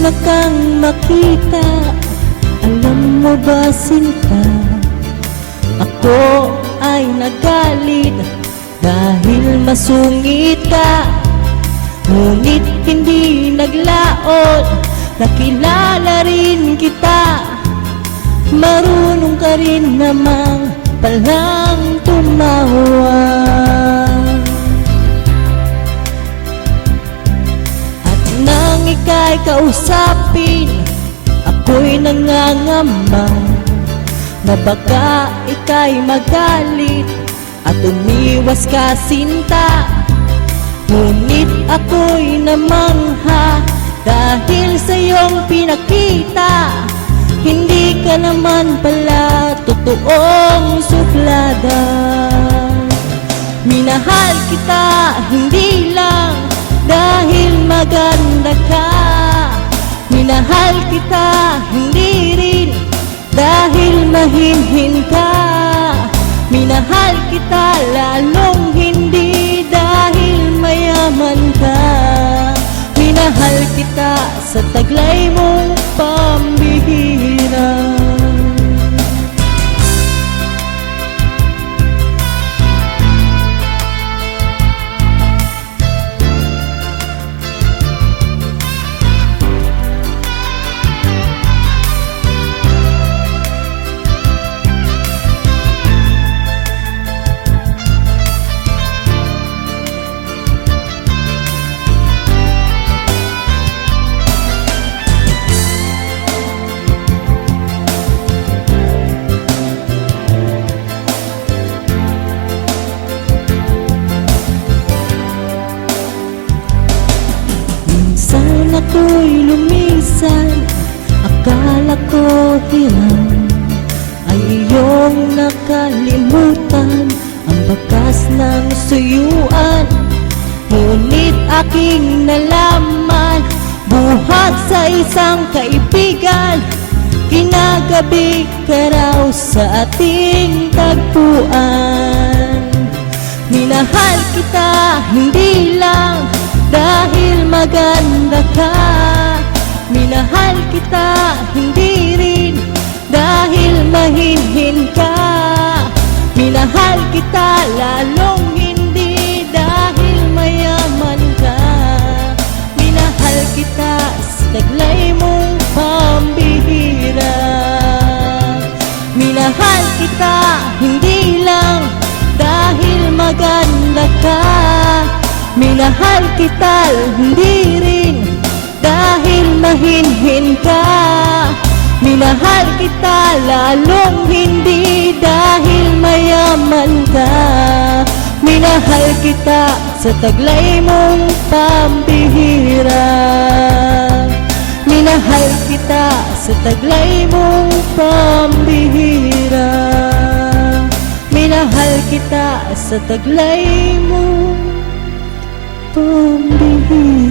na kang makita. Alam mo ba, sinta, ako ay nagalit dahil masungit ka. Ngunit hindi naglaon, nakilala rin kita. Marunong ka rin namang palang tumawa. At nang ika'y kausapin, ako'y nangangamba na baka ika'y magalit at umiwas ka, sinta. Ngunit ako'y namangha dahil sa iyong pinakita. Hindi ka naman pala totoong suplada. Minahal kita hindi lang dahil maganda ka. Minahal kita hindi rin dahil mahinhin ka. Minahal kita lalong hindi dahil mayaman ka. Minahal kita sa taglay mong pambihira. Minsan ako'y lumisan, akala ko hiram ay iyong nakalimutan ang bakas ng suyuan. Ngunit aking nalaman, buhat sa isang kaibigan, kinagabi ka raw sa ating tagpuan. Minahal kita hindi lang dahil maganda ka. Minahal kita hindi rin dahil mahinhin ka. Minahal kita lalong hindi dahil mayaman ka. Minahal kita sa taglay mong pambihira. Minahal kita hindi lang dahil maganda ka. Minahal kita hindi rin dahil mahinhin ka. Minahal kita lalong hindi dahil mayaman ka. Minahal kita sa taglay mong pambihira. Minahal kita sa taglay mong pambihira. Minahal kita sa taglay mong pambihira.